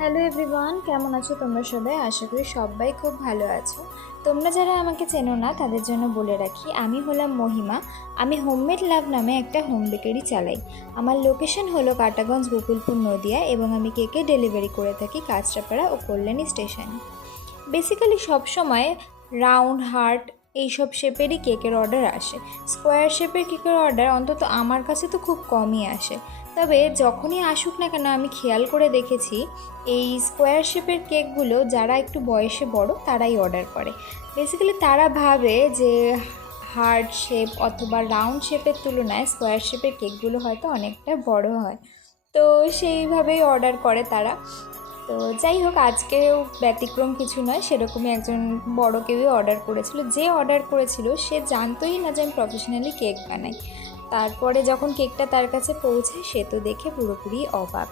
Hello everyone, কেমন আছো তোমরা সবাই? আশা করি সবাই খুব ভালো আছো। তোমরা যারা আমাকে চেনো না তাদের জন্য বলে রাখি, আমি হলাম মহিমা। আমি হোমমেড লাভ নামে একটা হোম বেকারি চালাই। আমার লোকেশন হলো কাটাগঞ্জ, গোকুলপুর, নদিয়া, এবং আমি কেকের ডেলিভারি করে থাকি কাঁচরাপাড়া ও কল্যাণী স্টেশনে। বেসিক্যালি সবসময় রাউন্ড, হার্ট এইসব শেপেরই কেকের অর্ডার আসে। স্কোয়ার শেপের কেকের অর্ডার অন্তত আমার কাছে তো খুব কমই আসে। তবে যখনই আসুক না কেন আমি খেয়াল করে দেখেছি এই স্কোয়ার শেপের কেকগুলো যারা একটু বয়সে বড় তারাই অর্ডার করে। বেসিক্যালি তারা ভাবে যে হার্ট শেপ অথবা রাউন্ড শেপের তুলনায় স্কোয়ার শেপের কেকগুলো হয়তো অনেকটা বড় হয়, তো সেইভাবেই অর্ডার করে তারা। তো যাই হোক, আজকেও ব্যতিক্রম কিছু নয়, সেরকমই একজন বড় কেউই অর্ডার করেছিল। যে অর্ডার করেছিল সে জানতোই না যে আমি প্রফেশনালি কেক বানাই। তারপরে যখন কেকটা তার কাছে পৌঁছায় সে তো দেখে পুরোপুরি অবাক।